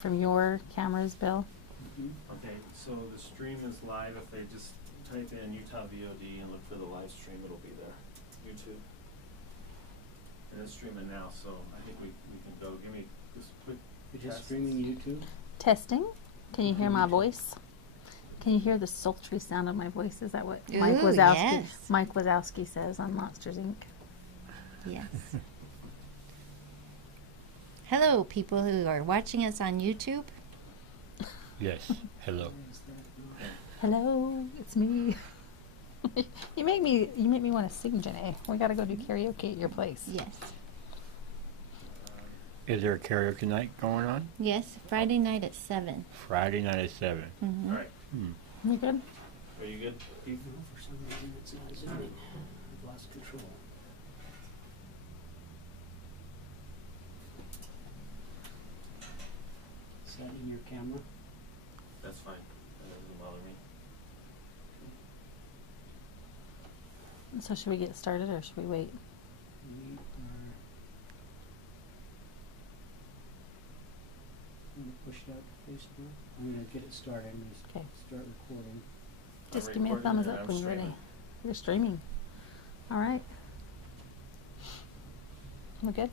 from your cameras, Bill? Okay, so the stream is live. If they just type in Utah VOD and look for the live stream, it'll be there. YouTube. And it's streaming now, so I think we can go. Give me just a quick You're just test. streaming YouTube? Testing. Can you hear my voice? Can you hear the sultry sound of my voice? Is that what Mike Ooh, Wazowski yes. Mike Wazowski says on Monsters Inc.? Yes. Hello, people who are watching us on YouTube. Yes. Hello. Hello, it's me. you make me want to sing, Janae. We got to go do karaoke at your place. Yes. Is there a karaoke night going on? Yes, Friday night at 7. Friday night at 7. Mm-hmm. All right. You good? Are you good, Keith? For some reason it's not zooming. I've lost control. Is that in your camera? That's fine. That doesn't bother me. So should we get started or should we wait? We are going to push it out to Facebook. I'm going to get it started. I'm going to Okay. start recording. Just I'm give me a recording thumbs and up I'm when you're ready. streaming. You're streaming. All right. We good?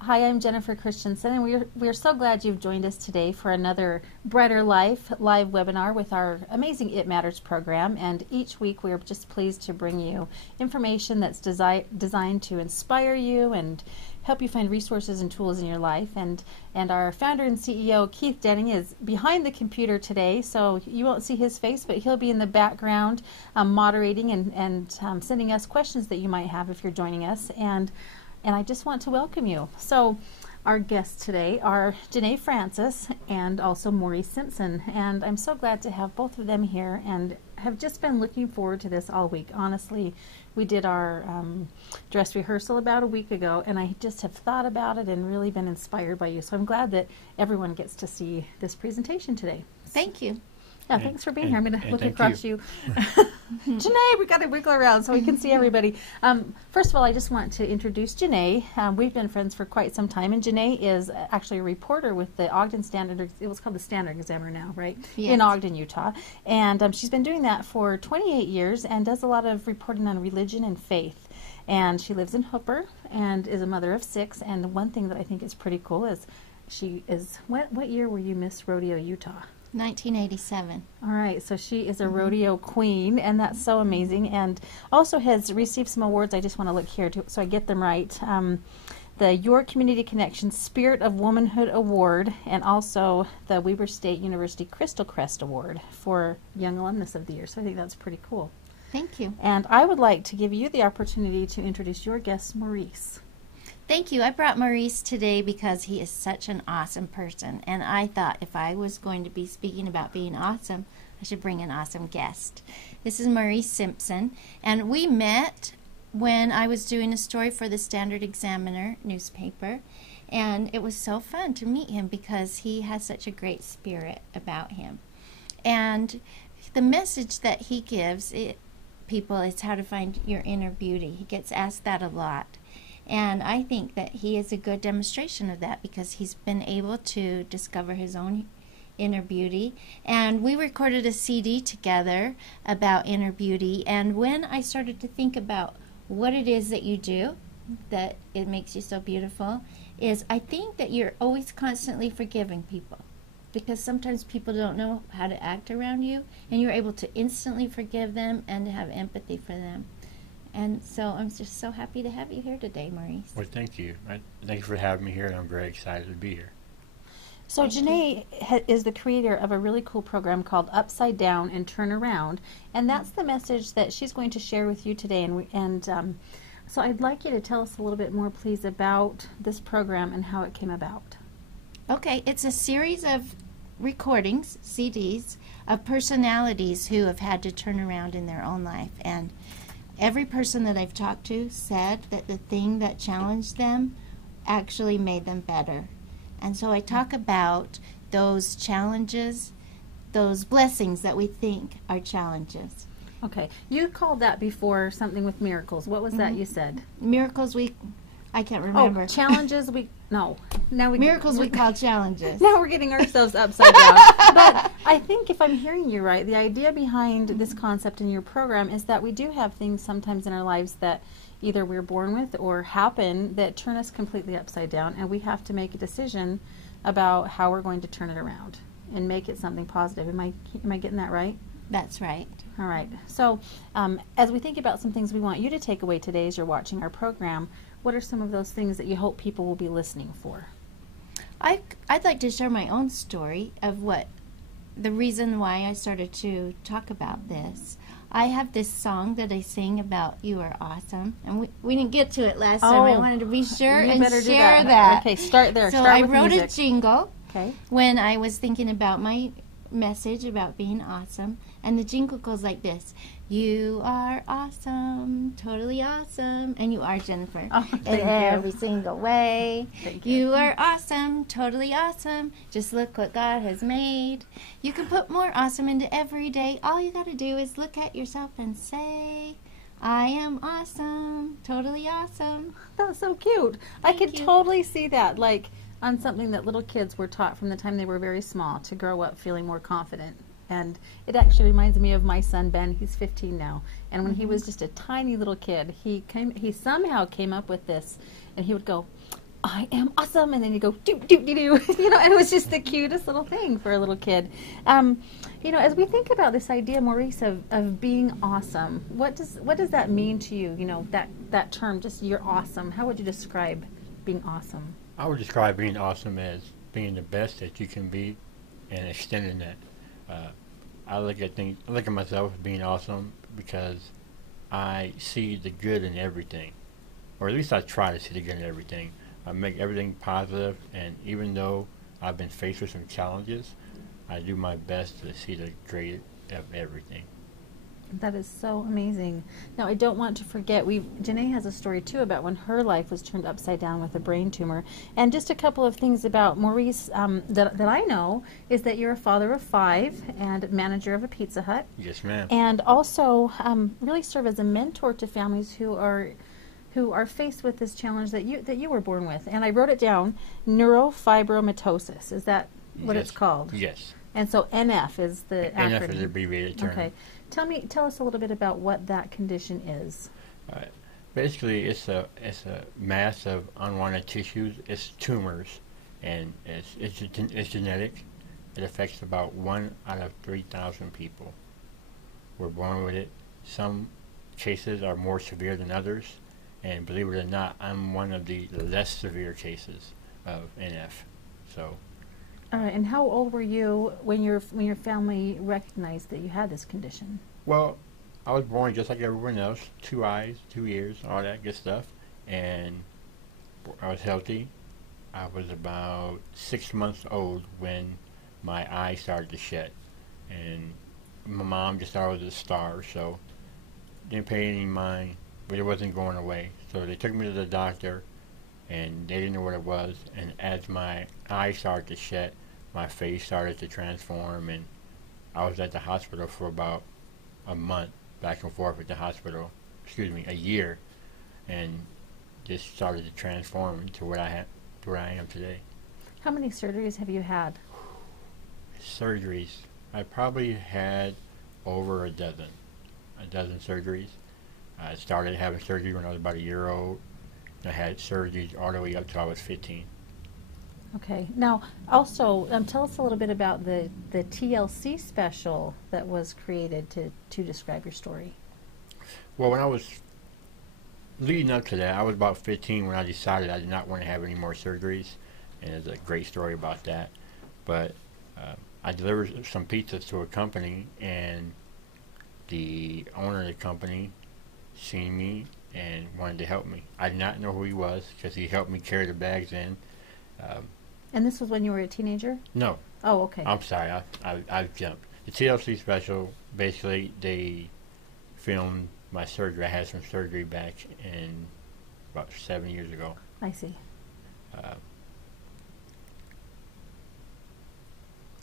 Hi, I'm Jennifer Christensen, and we're so glad you've joined us today for another Brighter Life live webinar with our amazing It Matters program. And each week we're just pleased to bring you information that's designed to inspire you and help you find resources and tools in your life. And our founder and CEO, Keith Denning, is behind the computer today, so you won't see his face, but he'll be in the background moderating and sending us questions that you might have if you're joining us. And I just want to welcome you. So our guests today are Janae Francis and also Maurice Simpson. And I'm so glad to have both of them here and have just been looking forward to this all week. Honestly, we did our dress rehearsal about a week ago, and I just have thought about it and really been inspired by you. So I'm glad that everyone gets to see this presentation today. Thank you. Yeah, thanks for being here. I'm going to look thank across you. Janae, we got to wiggle around so we can see everybody. First of all, I just want to introduce Janae. We've been friends for quite some time, and Janae is actually a reporter with the Ogden Standard. It was called the Standard Examiner now, right? Yes. In Ogden, Utah. And she's been doing that for 28 years and does a lot of reporting on religion and faith. And she lives in Hooper and is a mother of 6. And one thing that I think is pretty cool is she is, what year were you Miss Rodeo Utah? 1987. All right, so she is a rodeo queen, and that's so amazing, and also has received some awards. I just want to look here so I get them right. The Your Community Connection Spirit of Womanhood Award, and also the Weber State University Crystal Crest Award for Young Alumnus of the Year. So I think that's pretty cool. Thank you. And I would like to give you the opportunity to introduce your guest, Maurice. Thank you. I brought Maurice today because he is such an awesome person. And I thought if I was going to be speaking about being awesome, I should bring an awesome guest. This is Maurice Simpson. And we met when I was doing a story for the Standard Examiner newspaper. And it was so fun to meet him because he has such a great spirit about him. And the message that he gives people is how to find your inner beauty. He gets asked that a lot. And I think that he is a good demonstration of that because he's been able to discover his own inner beauty. And we recorded a CD together about inner beauty. And when I started to think about what it is that you do, that it makes you so beautiful, is I think that you're always constantly forgiving people. Because sometimes people don't know how to act around you, and you're able to instantly forgive them and to have empathy for them. And so I'm just so happy to have you here today, Maurice. Well, thank you. Thank you for having me here, and I'm very excited to be here. So Janae is the creator of a really cool program called Upside Down and Turn Around, and that's the message that she's going to share with you today. So I'd like you to tell us a little bit more, please, about this program and how it came about. Okay, it's a series of recordings, CDs, of personalities who have had to turn around in their own life. And every person that I've talked to said that the thing that challenged them actually made them better. And so I talk about those challenges, those blessings that we think are challenges. Okay, you called that before something with miracles. What was that you said? Miracles I can't remember. Oh, challenges now we Miracles we call challenges. Now we're getting ourselves upside down. But I think if I'm hearing you right, the idea behind this concept in your program is that we do have things sometimes in our lives that either we're born with or happen that turn us completely upside down, and we have to make a decision about how we're going to turn it around and make it something positive. Am I getting that right? That's right. All right. So as we think about some things we want you to take away today as you're watching our program, what are some of those things that you hope people will be listening for? I'd like to share my own story of the reason why I started to talk about this. I have this song that I sing about You Are Awesome, and we didn't get to it last time. I wanted to be sure and share that. Okay, start there. So start I with wrote music. a jingle Okay. when I was thinking about my message about being awesome, and the jingle goes like this: You are awesome, totally awesome, and you are, Jennifer, Oh, in thank you. every single way. Thank You are awesome, totally awesome. Just look what God has made. You can put more awesome into every day. All you got to do is look at yourself and say, I am awesome, totally awesome. That was so cute. I Thank could you. totally see that, like on something that little kids were taught from the time they were very small to grow up feeling more confident. And it actually reminds me of my son Ben. He's 15 now, and when he was just a tiny little kid, he somehow came up with this, and he would go, I am awesome, and then he'd go do do do do, and it was just the cutest little thing for a little kid. As we think about this idea, Maurice, of being awesome, what does that mean to you? That term, just you're awesome. How would you describe being awesome? I would describe being awesome as being the best that you can be and extending that. I look at myself as being awesome because I see the good in everything, or at least I try to see the good in everything. I make everything positive, and even though I've been faced with some challenges, I do my best to see the great of everything. That is so amazing. Now, I don't want to forget, Janae has a story too about when her life was turned upside down with a brain tumor. And just a couple of things about Maurice that I know is that you're a father of 5 and manager of a Pizza Hut. Yes, ma'am. And also really serve as a mentor to families who are faced with this challenge that you were born with. And I wrote it down, neurofibromatosis. Is that what it's called? Yes. And so NF is the acronym. NF is the abbreviated term. Okay. Tell us a little bit about what that condition is. Basically, it's a mass of unwanted tissues. It's tumors, and it's genetic. It affects about 1 out of 3,000 people. We're born with it. Some cases are more severe than others, and believe it or not, I'm one of the less severe cases of NF. So. And how old were you when your family recognized that you had this condition? Well, I was born just like everyone else, 2 eyes, 2 ears, all that good stuff, and I was healthy. I was about 6 months old when my eye started to shed, and my mom just thought I was a star, so didn't pay any mind, but it wasn't going away. So they took me to the doctor, and they didn't know what it was, and as my eye started to shed, my face started to transform, and I was at the hospital for about a month, back and forth at the hospital, a year, and just started to transform into where I am today. How many surgeries have you had? Surgeries, I probably had over a dozen surgeries. I started having surgery when I was about a year old. I had surgeries all the way up till I was 15. Okay. Now, also, tell us a little bit about the TLC special that was created to describe your story. Well, when I was leading up to that, I was about 15 when I decided I did not want to have any more surgeries, and there's a great story about that. But I delivered some pizzas to a company, and the owner of the company seen me and wanted to help me. I did not know who he was because he helped me carry the bags in. And this was when you were a teenager? No. Oh, okay. I'm sorry, I've jumped. The TLC special, basically, they filmed my surgery. I had some surgery back in about 7 years ago. I see. I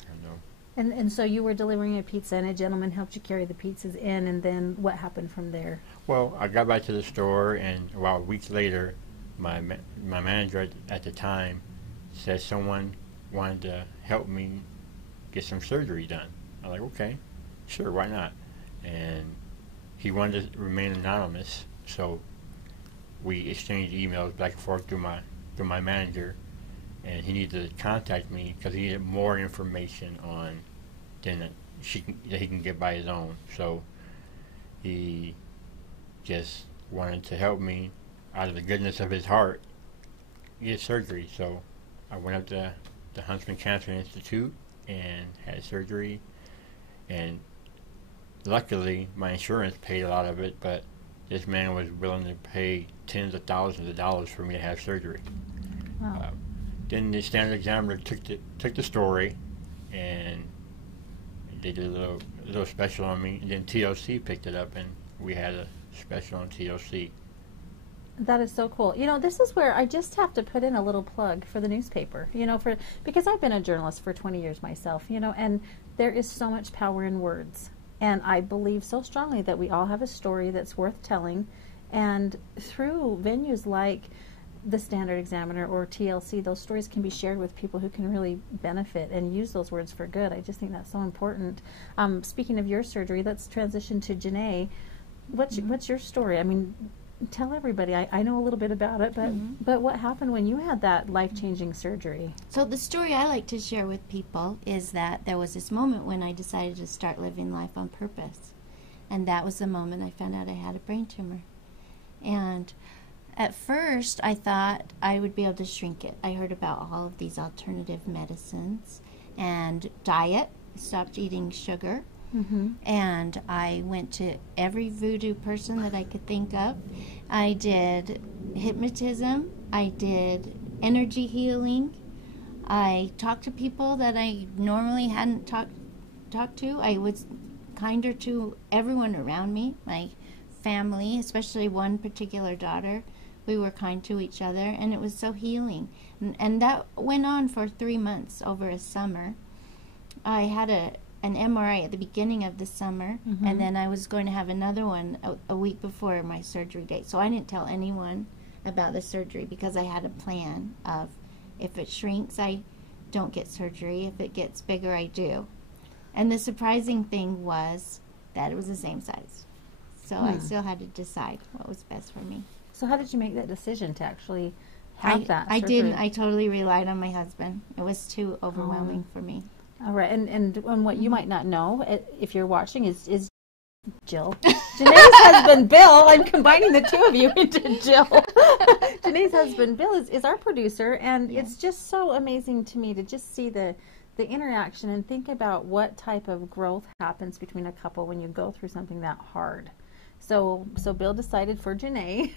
don't know. And so you were delivering a pizza, and a gentleman helped you carry the pizzas in, and then what happened from there? Well, I got back to the store, and about a week later, my manager at the time said someone wanted to help me get some surgery done. I was like, okay, sure, why not? And he wanted to remain anonymous, so we exchanged emails back and forth through my manager, and he needed to contact me because he needed more information on than that he can get by his own. So he just wanted to help me out of the goodness of his heart get surgery. So I went up to the Huntsman Cancer Institute and had surgery, and luckily my insurance paid a lot of it, but this man was willing to pay tens of thousands of dollars for me to have surgery. Wow. Then the standard examiner took the story, and they did a little special on me. And then TLC picked it up, and we had a special on TLC. That is so cool. You know, this is where I just have to put in a little plug for the newspaper, you know, because I've been a journalist for 20 years myself, you know, and there is so much power in words. And I believe so strongly that we all have a story that's worth telling. And through venues like the Standard Examiner or TLC, those stories can be shared with people who can really benefit and use those words for good. I just think that's so important. Speaking of your surgery, let's transition to Janae. What's your story? I mean, tell everybody. I know a little bit about it, but what happened when you had that life-changing surgery? So the story I like to share with people is that there was this moment when I decided to start living life on purpose. And that was the moment I found out I had a brain tumor. And at first I thought I would be able to shrink it. I heard about all of these alternative medicines and diet, stopped eating sugar. And I went to every voodoo person that I could think of. I did hypnotism. I did energy healing. I talked to people that I normally hadn't talked to. I was kinder to everyone around me, my family, especially one particular daughter. We were kind to each other, and it was so healing. And that went on for 3 months over a summer. I had an MRI at the beginning of the summer, and then I was going to have another one a week before my surgery date. So I didn't tell anyone about the surgery because I had a plan of if it shrinks, I don't get surgery. If it gets bigger, I do. And the surprising thing was that it was the same size. So I still had to decide what was best for me. So how did you make that decision to actually have that surgery? I didn't. I totally relied on my husband. It was too overwhelming for me. All right, and what you might not know, if you're watching, is Jill. Janae's husband, Bill. I'm combining the two of you into Jill. Janae's husband, Bill, is our producer, and it's just so amazing to me to just see the interaction and think about what type of growth happens between a couple when you go through something that hard. So Bill decided for Janae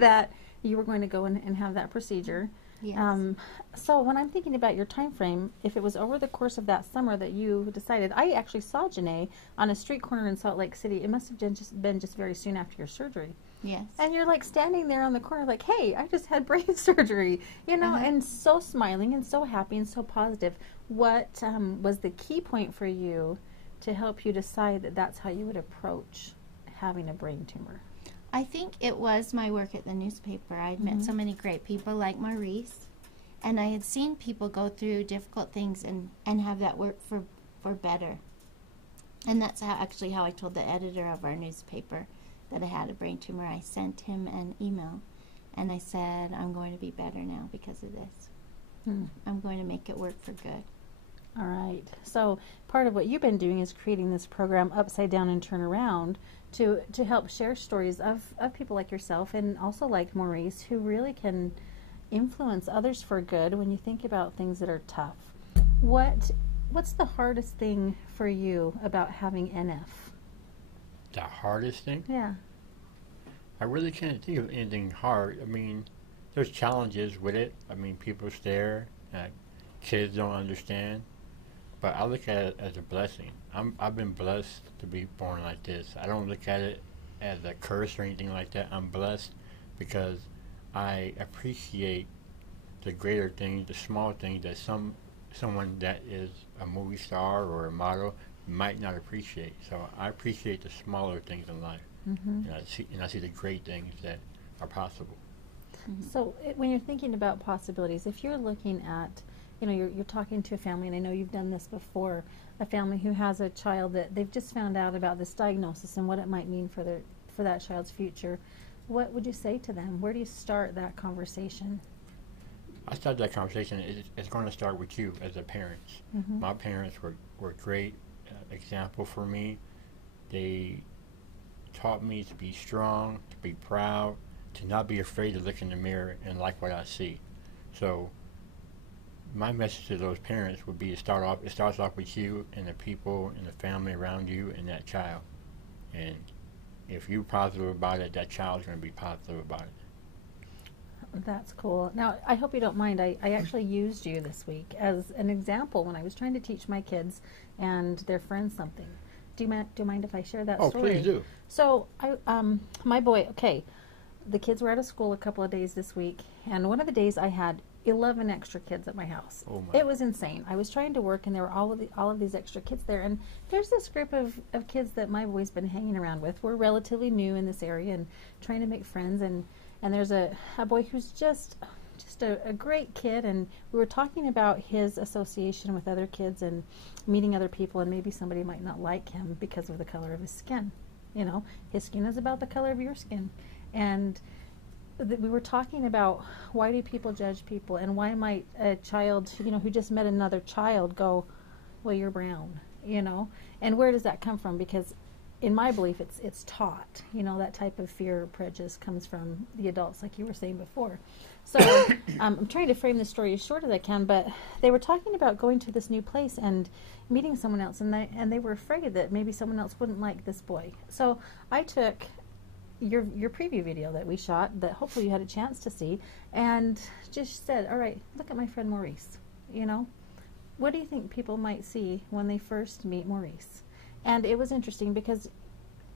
that you were going to go and have that procedure. Yes. So when I'm thinking about your time frame, if it was over the course of that summer that you decided, I actually saw Janae on a street corner in Salt Lake City. It must have been just very soon after your surgery. Yes. And you're like standing there on the corner like, hey, I just had brain surgery, you know, and so smiling and so happy and so positive. What was the key point for you to help you decide that that's how you would approach having a brain tumor? I think it was my work at the newspaper. I'd met so many great people like Maurice, and I had seen people go through difficult things and have that work for better. And that's actually how I told the editor of our newspaper that I had a brain tumor. I sent him an email, and I said, I'm going to be better now because of this. I'm going to make it work for good. All right. So part of what you've been doing is creating this program, Upside Down and Turn Around, to help share stories of people like yourself and also like Maurice, who really can influence others for good when you think about things that are tough. What's the hardest thing for you about having NF? The hardest thing? Yeah. I really can't think of anything hard. I mean, there's challenges with it. I mean, people stare, kids don't understand. But I look at it as a blessing. I've been blessed to be born like this. I don't look at it as a curse or anything like that. I'm blessed because I appreciate the greater things, the small things that someone that is a movie star or a model might not appreciate. So I appreciate the smaller things in life, and I see the great things that are possible. So when you're thinking about possibilities, if you're looking at, you're talking to a family, and I know you've done this before, a family who has a child that they've just found out about this diagnosis and what it might mean for that child's future, what would you say to them? Where do you start that conversation? I started that conversation. It's going to start with you as a parent. Mm-hmm. My parents were great example for me. They taught me to be strong, to be proud, to not be afraid to look in the mirror and like what I see. So my message to those parents would be it starts off with you and the people and the family around you and that child. And if you're positive about it, that child's going to be positive about it. That's cool. Now, I hope you don't mind. I actually used you this week as an example when I was trying to teach my kids and their friends something. Do you mind if I share that story? Oh, please do. So, my boy, okay, the kids were out of school a couple of days this week, and one of the days I had 11 extra kids at my house. Oh my. It was insane. I was trying to work, and there were all of these extra kids there. And there's this group of kids that my boy's been hanging around with. We're relatively new in this area and trying to make friends. And there's a boy who's just a great kid. And we were talking about his association with other kids and meeting other people, and maybe somebody might not like him because of the color of his skin. His skin is about the color of your skin. And we were talking about why do people judge people, and why might a child, who just met another child go, well, you're brown, and where does that come from? Because in my belief, it's taught, that type of fear or prejudice comes from the adults, like you were saying before. So I'm trying to frame the story as short as I can, but they were talking about going to this new place and meeting someone else, and they were afraid that maybe someone else wouldn't like this boy. So I took your preview video that we shot, that hopefully you had a chance to see, and just said, all right, look at my friend Maurice. What do you think people might see when they first meet Maurice? And it was interesting because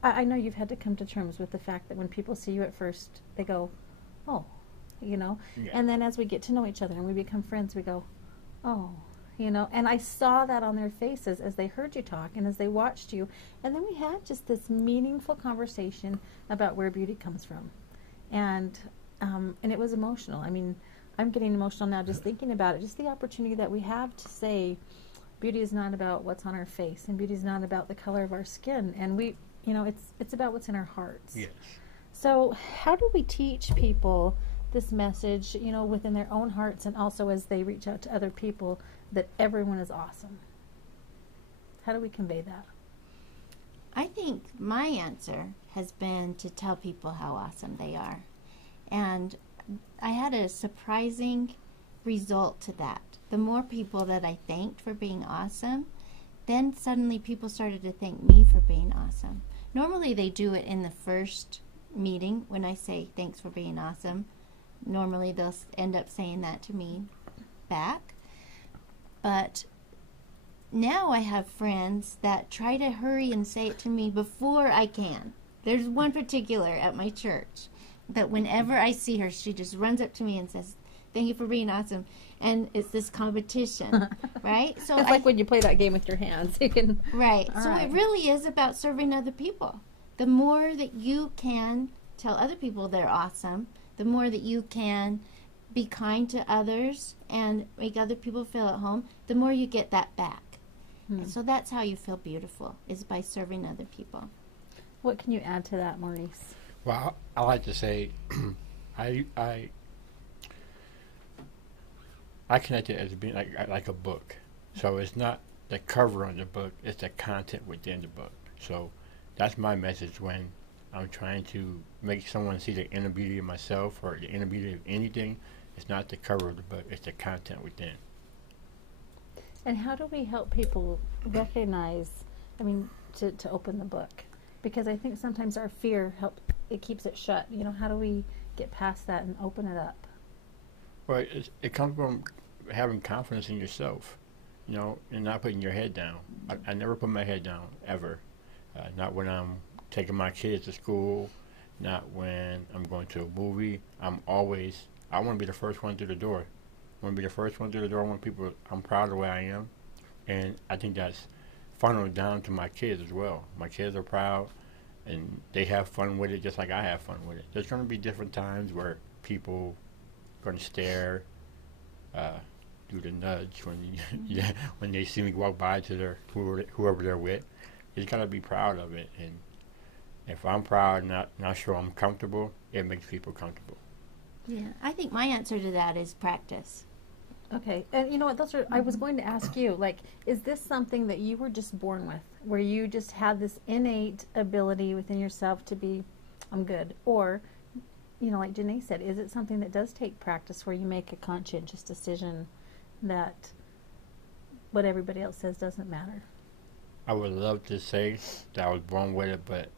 I know you've had to come to terms with the fact that when people see you at first, they go, oh, Yeah. and then as we get to know each other and we become friends, we go, oh, and I saw that on their faces as they heard you talk and as they watched you. And then we had just this meaningful conversation about where beauty comes from. And it was emotional. I mean, I'm getting emotional now just thinking about it, just the opportunity that we have to say beauty is not about what's on our face, and beauty is not about the color of our skin. And it's about what's in our hearts. Yes. So how do we teach people this message, within their own hearts, and also as they reach out to other people, that everyone is awesome? How do we convey that? I think my answer has been to tell people how awesome they are. And I had a surprising result to that. The more people that I thanked for being awesome, then suddenly people started to thank me for being awesome. Normally they do it in the first meeting when I say thanks for being awesome. Normally they'll end up saying that to me back. But now I have friends that try to hurry and say it to me before I can. There's one particular at my church that whenever I see her, she just runs up to me and says, thank you for being awesome. And it's this competition, right? So it's like when you play that game with your hands. You can. Right. All So right. it really is about serving other people. The more that you can tell other people they're awesome, the more that you can be kind to others and make other people feel at home, the more you get that back. And so that's how you feel beautiful, is by serving other people. What can you add to that, Maurice? Well, I like to say, I connect it as being like a book. So it's not the cover on the book; it's the content within the book. So that's my message when I'm trying to make someone see the inner beauty of myself or the inner beauty of anything. It's not the cover of the book; it's the content within. And how do we help people recognize, to open the book? Because I think sometimes our fear it keeps it shut. How do we get past that and open it up? Well, it comes from having confidence in yourself, and not putting your head down. I never put my head down, ever. Not when I'm taking my kids to school, not when I'm going to a movie. I want to be the first one through the door. I want to be the first one through the door. I'm proud of the way I am. And I think that's funneled down to my kids as well. My kids are proud, and they have fun with it just like I have fun with it. There's going to be different times where people going to stare, do the nudge when when they see me walk by to their whoever they're with. You just gotta be proud of it, and if I'm proud, not sure I'm comfortable, it makes people comfortable. Yeah, I think my answer to that is practice. Okay, and you know what? I was going to ask you, like, is this something that you were just born with, where you just had this innate ability within yourself to be, I'm good, or, you know, like Janae said, is it something that does take practice, where you make a conscientious decision that what everybody else says doesn't matter? I would love to say that I was born with it, but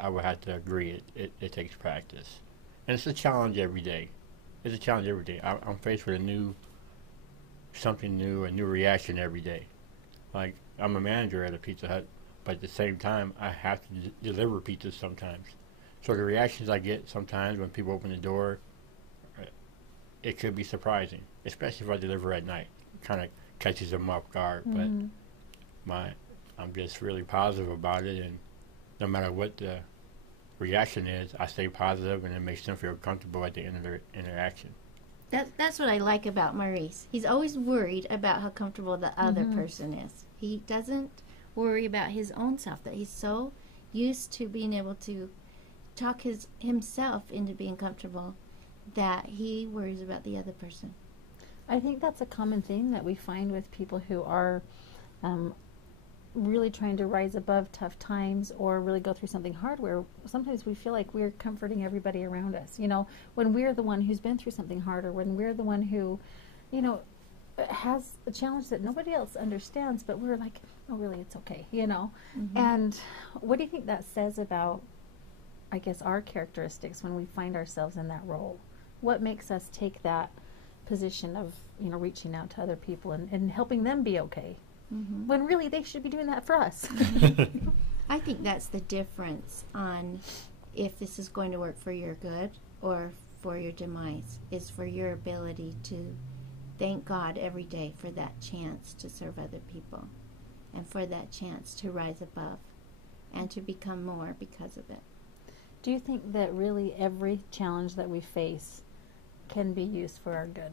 I would have to agree it takes practice, and it's a challenge every day. It's a challenge every day. I'm faced with something new, a new reaction every day. Like, I'm a manager at a Pizza Hut, but at the same time, I have to deliver pizzas sometimes. So the reactions I get sometimes when people open the door, it could be surprising, especially if I deliver at night. It kind of catches them off guard, but I'm just really positive about it, and no matter what the reaction is, I stay positive, and it makes them feel comfortable at the end of their interaction. That's what I like about Maurice. He's always worried about how comfortable the other person is. He doesn't worry about his own self, that he's so used to being able to talk himself into being comfortable that he worries about the other person. I think that's a common theme that we find with people who are really trying to rise above tough times or really go through something hard, where sometimes we feel like we're comforting everybody around us. You know, when we're the one who's been through something hard, or when we're the one who, you know, has a challenge that nobody else understands, but we're like, oh, really, it's okay, you know. And what do you think that says about, I guess, our characteristics when we find ourselves in that role? What makes us take that position of, you know, reaching out to other people and helping them be okay, when really they should be doing that for us? I think that's the difference on if this is going to work for your good or for your demise, is for your ability to thank God every day for that chance to serve other people, and for that chance to rise above and to become more because of it. Do you think that really every challenge that we face can be used for our good?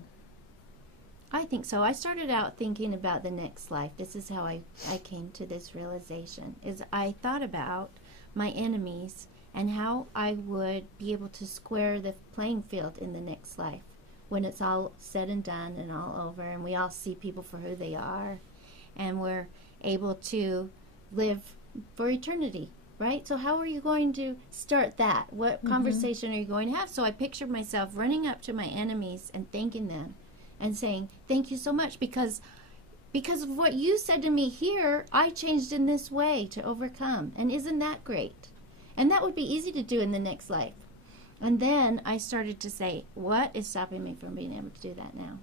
I think so. I started out thinking about the next life. This is how I came to this realization, is I thought about my enemies and how I would be able to square the playing field in the next life when it's all said and done and all over, and we all see people for who they are, and we're able to live for eternity, right? So how are you going to start that? What conversation are you going to have? So I pictured myself running up to my enemies and thanking them and saying, thank you so much, because of what you said to me here, I changed in this way to overcome. And isn't that great? And that would be easy to do in the next life. And then I started to say, what is stopping me from being able to do that now?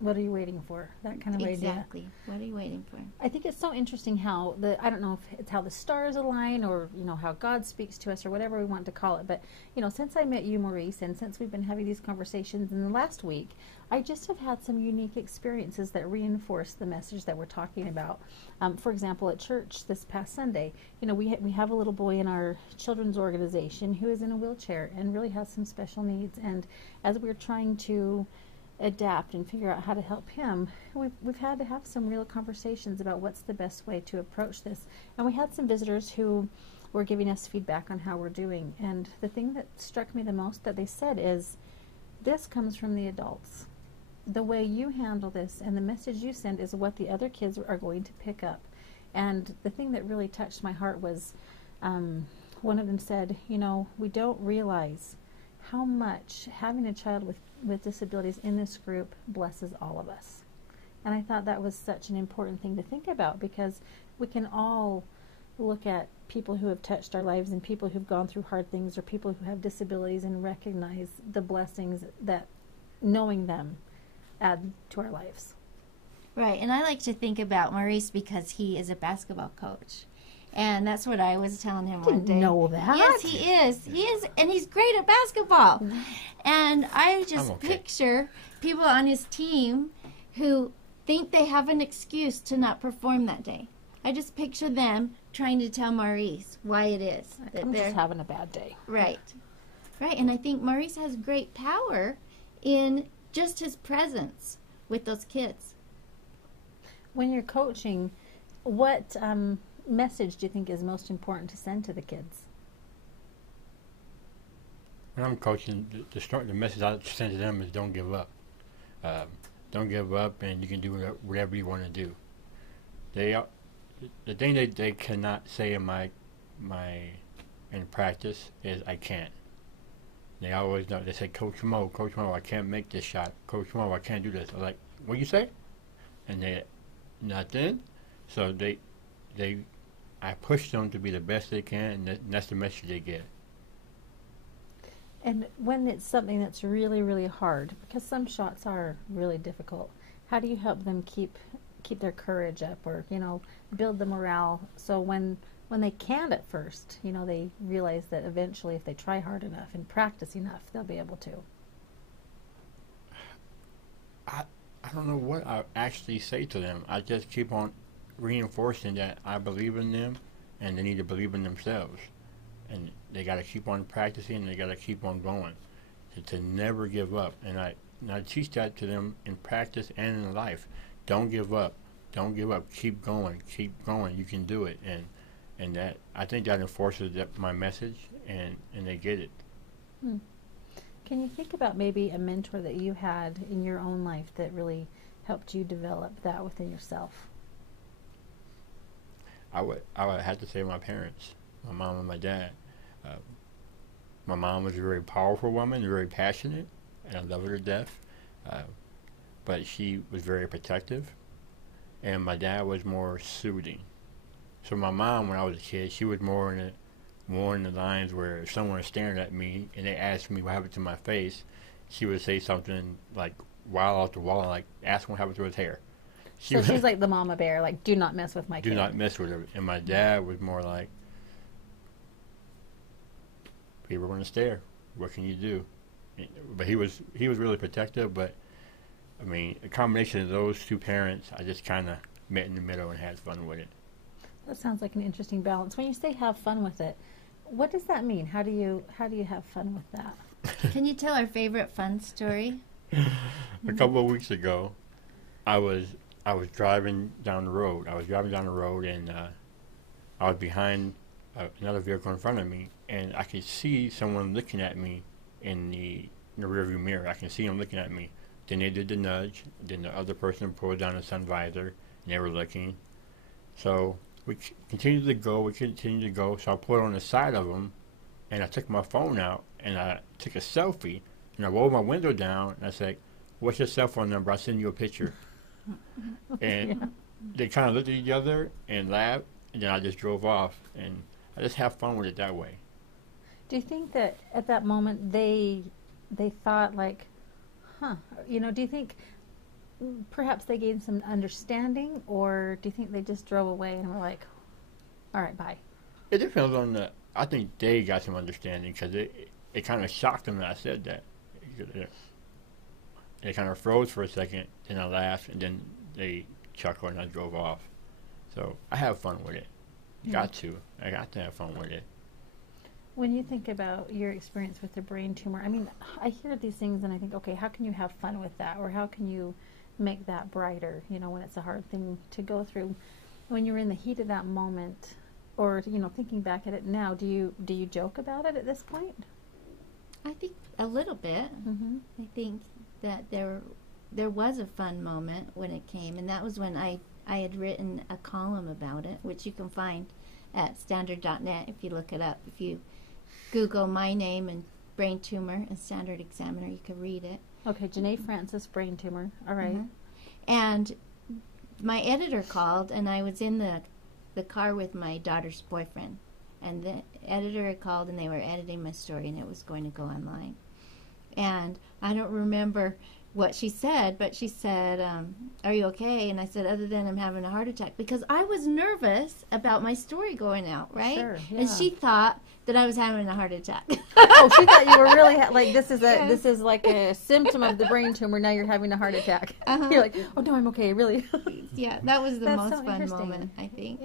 What are you waiting for? That kind of idea. Exactly. What are you waiting for? I think it's so interesting how I don't know if it's how the stars align, or, you know, how God speaks to us, or whatever we want to call it. But, you know, since I met you, Maurice, and since we've been having these conversations in the last week, I just have had some unique experiences that reinforce the message that we're talking about. For example, at church this past Sunday, you know, we have a little boy in our children's organization who is in a wheelchair and really has some special needs. And as we're trying to adapt and figure out how to help him, we've had to have some real conversations about what's the best way to approach this. And we had some visitors who were giving us feedback on how we're doing. And the thing that struck me the most that they said is, this comes from the adults. The way you handle this and the message you send is what the other kids are going to pick up. And the thing that really touched my heart was, one of them said, you know, we don't realize how much having a child with disabilities in this group blesses all of us. And I thought that was such an important thing to think about, because we can all look at people who have touched our lives and people who've gone through hard things, or people who have disabilities, and recognize the blessings that knowing them add to our lives. Right, and I like to think about Maurice because he is a basketball coach. And that's what I was telling him one day. Didn't know that. Yes, he is. He is, and he's great at basketball. And I just picture people on his team who think they have an excuse to not perform that day. I just picture them trying to tell Maurice why it is that I'm they're just having a bad day. Right. Right, and I think Maurice has great power in just his presence with those kids. When you're coaching, what message do you think is most important to send to the kids? When I'm coaching, the message I send to them is don't give up. Don't give up, and you can do whatever you want to do. The thing they cannot say in practice is I can't. They always know. They say, Coach Mo, I can't make this shot. Coach Mo, I can't do this. I'm like, what you say? And they nothing. So I push them to be the best they can, and that's the message they get. And when it's something that's really, really hard, because some shots are really difficult, how do you help them keep their courage up, or build the morale, so when they can't at first, they realize that eventually if they try hard enough and practice enough, they'll be able to? I don't know what I actually say to them. I just keep on reinforcing that I believe in them, and they need to believe in themselves. And they got to keep on practicing, and they got to keep on going, to never give up. And I teach that to them in practice and in life. Don't give up. Don't give up. Keep going. Keep going. You can do it. And that, I think that enforces my message, and they get it. Can you think about maybe a mentor that you had in your own life that really helped you develop that within yourself? I would have to say my parents, my mom and my dad. My mom was a very powerful woman, very passionate, and I love her to death. But she was very protective, and my dad was more soothing. So my mom, when I was a kid, she was more in the lines where if someone was staring at me and they asked me what happened to my face, she would say something like wild off the wall, like ask what happened to his hair. So she's like the mama bear, like, do not mess with my kid. Do not mess with her. And my dad was more like, people are going to stare. What can you do? But he was really protective. But I mean, a combination of those two parents, I just kind of met in the middle and had fun with it. That sounds like an interesting balance. When you say have fun with it, what does that mean? How do you have fun with that? Can you tell our favorite fun story? A couple of weeks ago, I was driving down the road. And I was behind another vehicle in front of me, and I could see someone looking at me in the rearview mirror. I can see them looking at me. Then they did the nudge. Then the other person pulled down the sun visor, and they were looking. So we continued to go. So I pulled on the side of them, and I took my phone out, and I took a selfie, and I rolled my window down, and I said, "What's your cell phone number? I'll send you a picture." And they kind of looked at each other and laughed, and then I just drove off, and I just have fun with it that way. Do you think that at that moment they thought like, do you think perhaps they gained some understanding, or do you think they just drove away and were like, all right, bye? It depends on I think they got some understanding, because it kind of shocked them that I said that. They kind of froze for a second, and I laughed, and then they chuckled, and I drove off. So I have fun with it. I got to have fun with it. When you think about your experience with the brain tumor, I mean, I hear these things and I think, okay, how can you have fun with that, or how can you make that brighter? When it's a hard thing to go through. When you're in the heat of that moment, or thinking back at it now, do you joke about it at this point? I think a little bit. Mm-hmm. I think that there was a fun moment when it came, and that was when I had written a column about it, which you can find at standard.net if you look it up. If you Google my name and brain tumor and Standard Examiner, you can read it. Okay, Janae Francis, brain tumor. All right. Mm-hmm. And my editor called, and I was in the car with my daughter's boyfriend. And the editor had called, and they were editing my story, and it was going to go online. And I don't remember what she said, but she said, are you okay? And I said, other than I'm having a heart attack, because I was nervous about my story going out, right? Sure, yeah. And she thought that I was having a heart attack. Oh, she thought you were really like this is Yes. this is like a symptom of the brain tumor. Now you're having a heart attack. Uh-huh. You're like, oh no, I'm okay, really. Yeah, that was the That's most so fun interesting. moment, I think.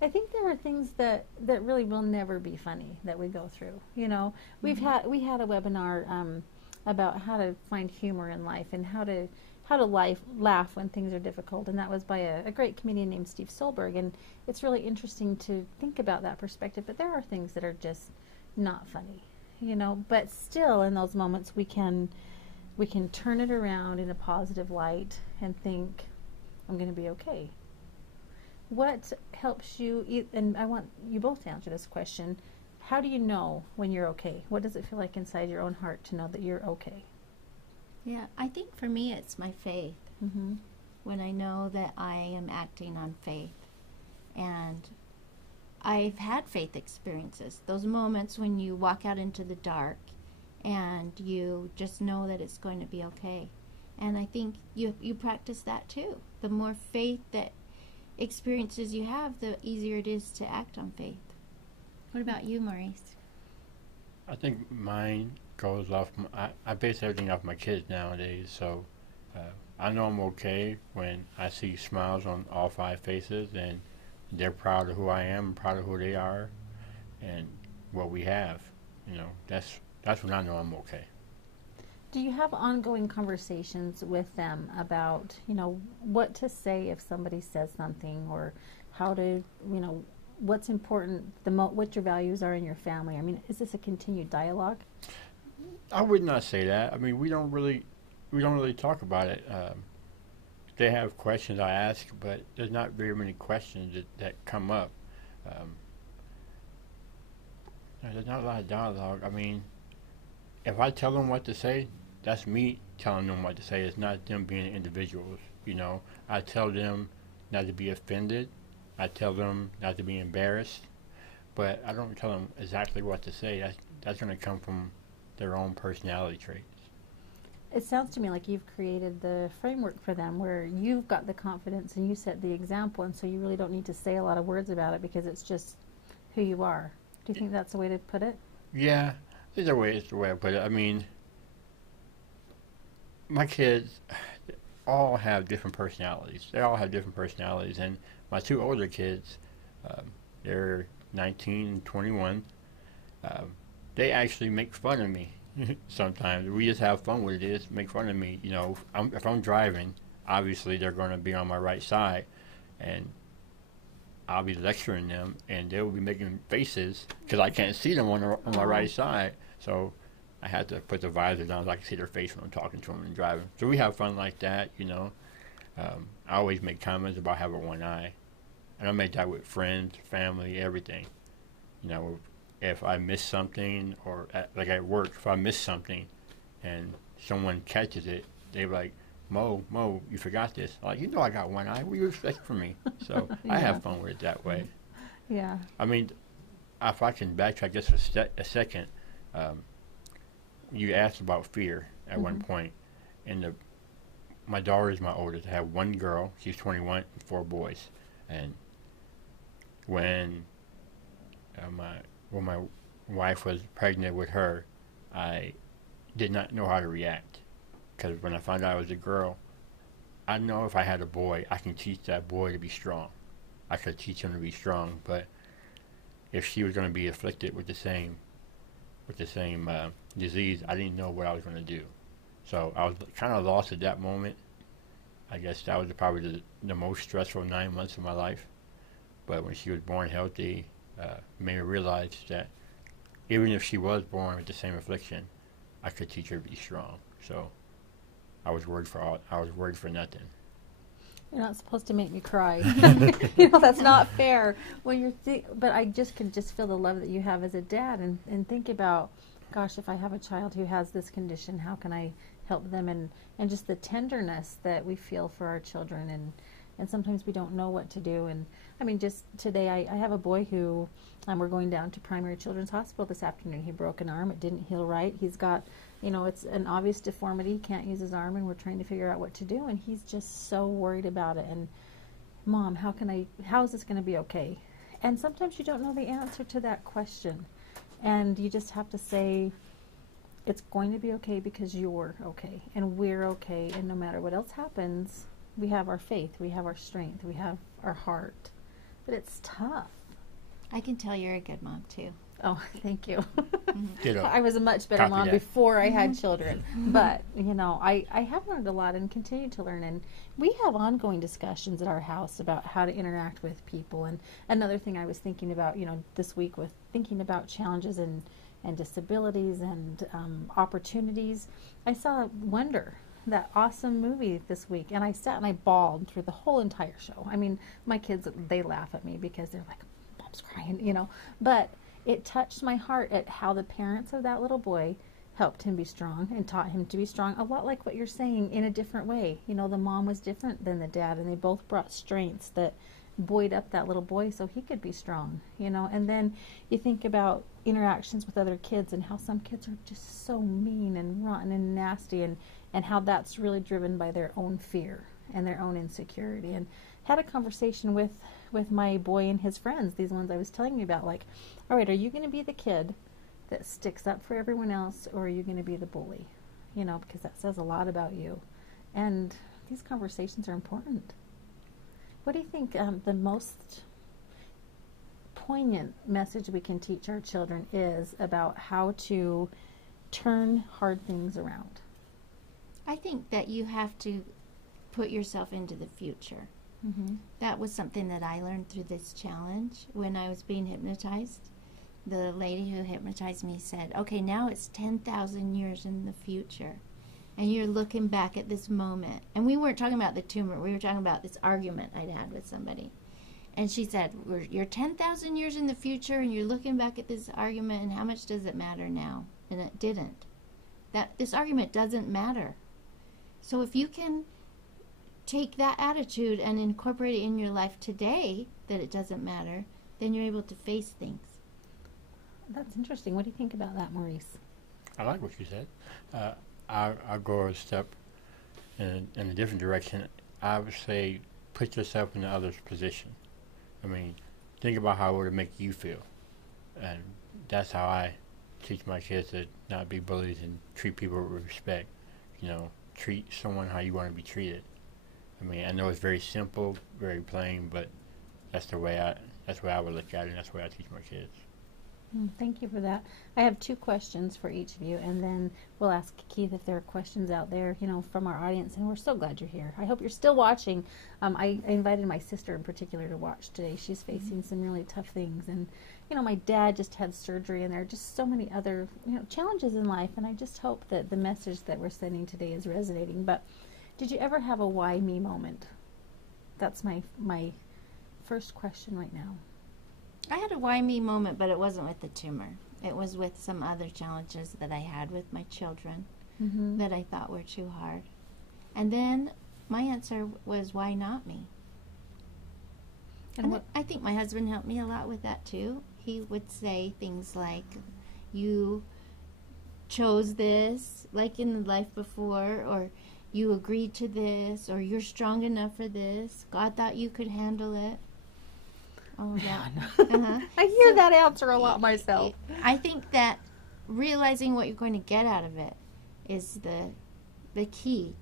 I think there are things that really will never be funny that we go through. We had a webinar about how to find humor in life and how to laugh when things are difficult, and that was by a great comedian named Steve Solberg. And it's really interesting to think about that perspective. But there are things that are just not funny, But still, in those moments, we can turn it around in a positive light and think, I'm going to be okay. What helps you? And I want you both to answer this question. How do you know when you're okay? What does it feel like inside your own heart to know that you're okay? Yeah, I think for me it's my faith. Mm-hmm. When I know that I am acting on faith. And I've had faith experiences. Those moments when you walk out into the dark and you just know that it's going to be okay. And I think you practice that too. The more faith that experiences you have, the easier it is to act on faith. What about you, Maurice? I think mine goes off. I base everything off my kids nowadays, so I know I'm okay when I see smiles on all 5 faces, and they're proud of who I am, proud of who they are, and what we have. That's when I know I'm okay. Do you have ongoing conversations with them about, what to say if somebody says something, or how to, what's important, what your values are in your family? I mean, is this a continued dialogue? I would not say that. I mean, we don't really talk about it. They have questions I ask, but there's not very many questions that come up. There's not a lot of dialogue. I mean, if I tell them what to say, that's me telling them what to say. It's not them being individuals. I tell them not to be offended. I tell them not to be embarrassed, but I don't tell them exactly what to say. That's going to come from their own personality traits. It sounds to me like you've created the framework for them where you've got the confidence and you set the example, and so you really don't need to say a lot of words about it because it's just who you are. Do you think that's the way to put it? Yeah, it's the way I put it. I mean, my kids all have different personalities. They all have different personalities, and my 2 older kids, they're 19 and 21. They actually make fun of me sometimes. We just have fun with it. Just make fun of me. If I'm driving, obviously they're going to be on my right side, and I'll be lecturing them, and they'll be making faces because I can't see them on my right side. So I had to put the visor down so I can see their face when I'm talking to them and driving. So we have fun like that, I always make comments about having one eye. And I make that with friends, family, everything. If I miss something, or like at work, if I miss something and someone catches it, they're like, Mo, you forgot this. I'm like, I got one eye. What do you expect from me? So Yeah. I have fun with it that way. Yeah. I mean, if I can backtrack just a second, you asked about fear at one point, and my daughter is my oldest. I have one girl, she's 21, and 4 boys. And when my wife was pregnant with her, I did not know how to react, because when I found out I was a girl, I know if I had a boy, I can teach that boy to be strong. I could teach him to be strong, but if she was going to be afflicted with the same disease, I didn't know what I was going to do. So I was kind of lost at that moment. I guess that was probably the most stressful 9 months of my life. But when she was born healthy, made me realize that even if she was born with the same affliction, I could teach her to be strong. So I was worried for nothing. You're not supposed to make me cry. That's not fair. When but I can just feel the love that you have as a dad, and think about, gosh, if I have a child who has this condition, how can I help them? And just the tenderness that we feel for our children, and sometimes we don't know what to do. And I mean, just today, I have a boy who, we're going down to Primary Children's Hospital this afternoon. He broke an arm. It didn't heal right. He's got, it's an obvious deformity. He can't use his arm, and we're trying to figure out what to do. And he's just so worried about it. And, Mom, how is this going to be okay? And sometimes you don't know the answer to that question. And you just have to say, it's going to be okay because you're okay, and we're okay. And no matter what else happens, we have our faith, we have our strength, we have our heart. But it's tough. I can tell you're a good mom, too. Oh, thank you. Ditto. I was a much better Copy mom that. before I had children. But, I have learned a lot and continue to learn. And we have ongoing discussions at our house about how to interact with people. And another thing I was thinking about, this week with thinking about challenges and disabilities and opportunities, I saw Wonder, that awesome movie this week, and I sat and I bawled through the whole entire show. I mean, my kids, they laugh at me because they're like, Mom's crying, but it touched my heart at how the parents of that little boy helped him be strong and taught him to be strong, a lot like what you're saying, in a different way. The mom was different than the dad, and they both brought strengths that buoyed up that little boy so he could be strong, and then you think about interactions with other kids and how some kids are just so mean and rotten and nasty, and how that's really driven by their own fear and their own insecurity. And had a conversation with my boy and his friends, these ones I was telling you about, like, all right, are you going to be the kid that sticks up for everyone else, or are you going to be the bully? Because that says a lot about you. And these conversations are important. What do you think the most poignant message we can teach our children is about how to turn hard things around? I think that you have to put yourself into the future. Mm-hmm. That was something that I learned through this challenge when I was being hypnotized. The lady who hypnotized me said, okay, now it's 10,000 years in the future, and you're looking back at this moment. And we weren't talking about the tumor. We were talking about this argument I'd had with somebody. And she said, you're 10,000 years in the future, and you're looking back at this argument, and how much does it matter now? And it didn't. This argument doesn't matter. So if you can take that attitude and incorporate it in your life today, that it doesn't matter, then you're able to face things. That's interesting. What do you think about that, Maurice? I like what you said. I'll go a step in a different direction. I would say put yourself in the other's position. I mean, think about how it would make you feel. And that's how I teach my kids to not be bullies and treat people with respect. Treat someone how you want to be treated. I mean, I know it's very simple, very plain, but that's the way I would look at it, and that's the way I teach my kids. Thank you for that. I have 2 questions for each of you, and then we'll ask Keith if there are questions out there, from our audience, and we're so glad you're here. I hope you're still watching. I invited my sister in particular to watch today. She's facing some really tough things, and, my dad just had surgery, and there are just so many other, challenges in life, and I just hope that the message that we're sending today is resonating. But did you ever have a why me moment? That's my first question right now. I had a why me moment, but it wasn't with the tumor. It was with some other challenges that I had with my children that I thought were too hard. And then my answer was, why not me? And I think my husband helped me a lot with that too. He would say things like, you chose this, like in the life before, or you agreed to this, or you're strong enough for this. God thought you could handle it. Oh, yeah. I hear that answer a lot myself. I think that realizing what you're going to get out of it is the key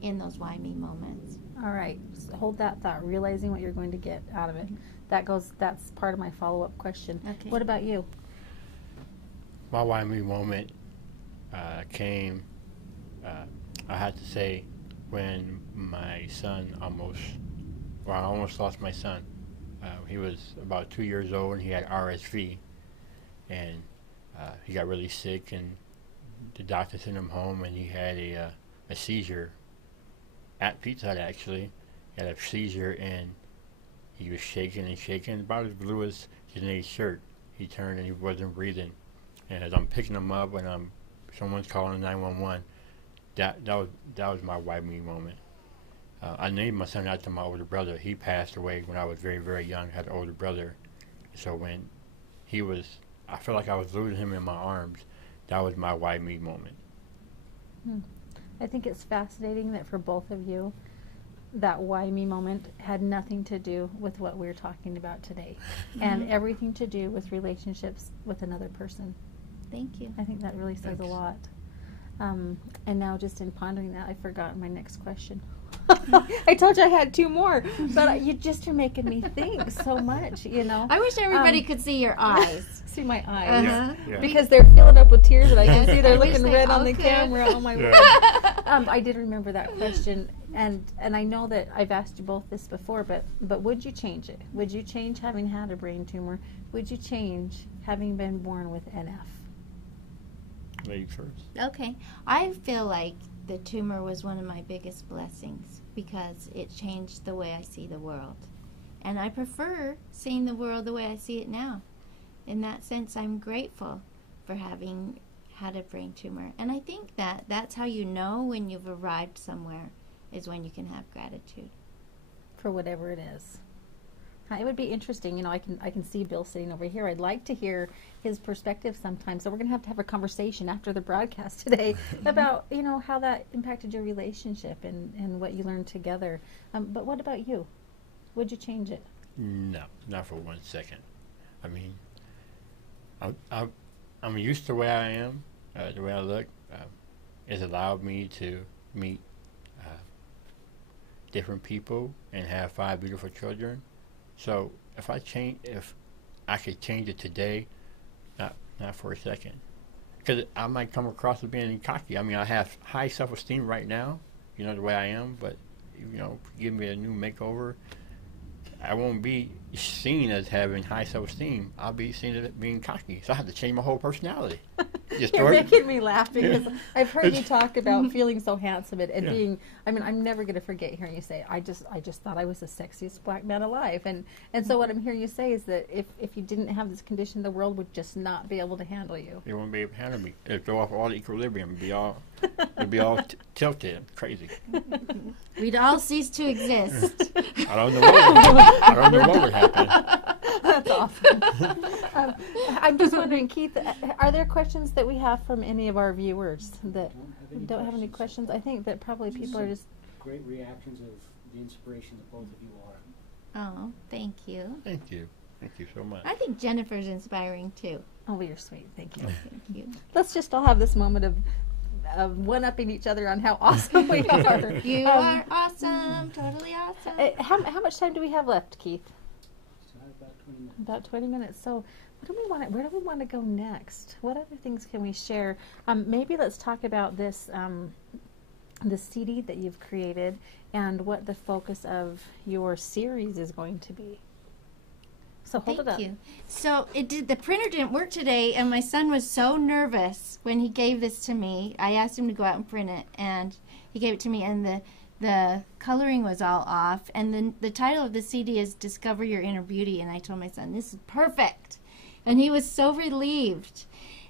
in those why me moments. All right. So hold that thought, realizing what you're going to get out of it. That's part of my follow-up question. Okay. What about you? My why me moment came, I had to say, when my son I almost lost my son. He was about 2 years old, and he had RSV, and he got really sick, and the doctor sent him home, and he had a seizure at Pizza Hut, actually. He had a seizure, and he was shaking and shaking, about as blue as Janae's shirt. He turned, and he wasn't breathing. And as I'm picking him up, and someone's calling 911, that was my why me moment. I named my son after my older brother. He passed away when I was very, very young. I had an older brother. So when I felt like I was losing him in my arms. That was my why me moment. I think it's fascinating that for both of you, that why me moment had nothing to do with what we're talking about today, and everything to do with relationships with another person. Thank you. I think that really says a lot. And now just in pondering that, I've forgotten my next question. I told you I had 2 more, but you just are making me think so much, you know. I wish everybody could see your eyes. See my eyes. Uh-huh. Yeah. Because they're filling up with tears, and I can Yes, see they're I wish looking they red all on the could. camera. Oh my Yeah. word! I did remember that question, and I know that I've asked you both this before, but would you change it? Would you change having had a brain tumor? Would you change having been born with NF? Ladies first. Okay. I feel like the tumor was one of my biggest blessings because it changed the way I see the world. And I prefer seeing the world the way I see it now. In that sense, I'm grateful for having had a brain tumor. And I think that that's how you know when you've arrived somewhere, is when you can have gratitude. For whatever it is. It would be interesting, you know. I can see Bill sitting over here. I'd like to hear his perspective sometime. So we're going to have a conversation after the broadcast today about, you know, how that impacted your relationship and what you learned together. But what about you? Would you change it? No, not for 1 second. I mean, I'm used to the way I am, the way I look. It's allowed me to meet different people and have 5 beautiful children. So if I could change it today, not for a second, because I might come across as being cocky. I mean, I have high self-esteem right now, you know, the way I am. But you know, give me a new makeover, I won't be seen as having high self-esteem. I'll be seen as being cocky. So I have to change my whole personality. You're making me laugh because I've heard you talk about feeling so handsome and being. I mean, I'm never going to forget hearing you say, "I just thought I was the sexiest black man alive." And so what I'm hearing you say is that if you didn't have this condition, the world would just not be able to handle you. They won't be able to handle me. It'd throw off all the equilibrium. It'd be all tilted, crazy. We'd all cease to exist. I don't know what would happen. That's awesome. I'm just wondering, Keith, are there questions that we have from any of our viewers that don't have any questions? I think that probably people are just... Great reactions of the inspiration that both of you are. Oh, thank you. Thank you. Thank you so much. I think Jennifer's inspiring too. Oh, well, you're sweet. Thank you. Thank you. Let's just all have this moment of one-upping each other on how awesome we are. You are awesome, totally awesome. How much time do we have left, Keith? So about 20 minutes. About 20 minutes. So where do we want to go next? What other things can we share? Maybe let's talk about this the CD that you've created and what the focus of your series is going to be. So hold it up. Thank you. So the printer didn't work today, and my son was so nervous when he gave this to me. I asked him to go out and print it, and he gave it to me, and the coloring was all off. And then the title of the CD is Discover Your Inner Beauty, and I told my son, this is perfect. And he was so relieved.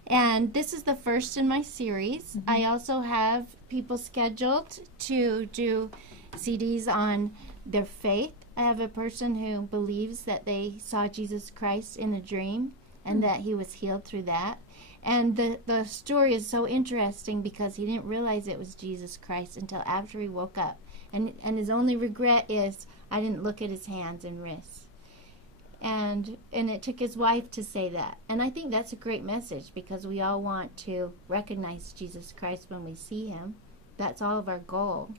And this is the first in my series. Mm-hmm. I also have people scheduled to do CDs on their faith. I have a person who believes that they saw Jesus Christ in a dream and that he was healed through that. And the story is so interesting because he didn't realize it was Jesus Christ until after he woke up. And his only regret is, I didn't look at his hands and wrists. And it took his wife to say that. And I think that's a great message because we all want to recognize Jesus Christ when we see him. That's all of our goal.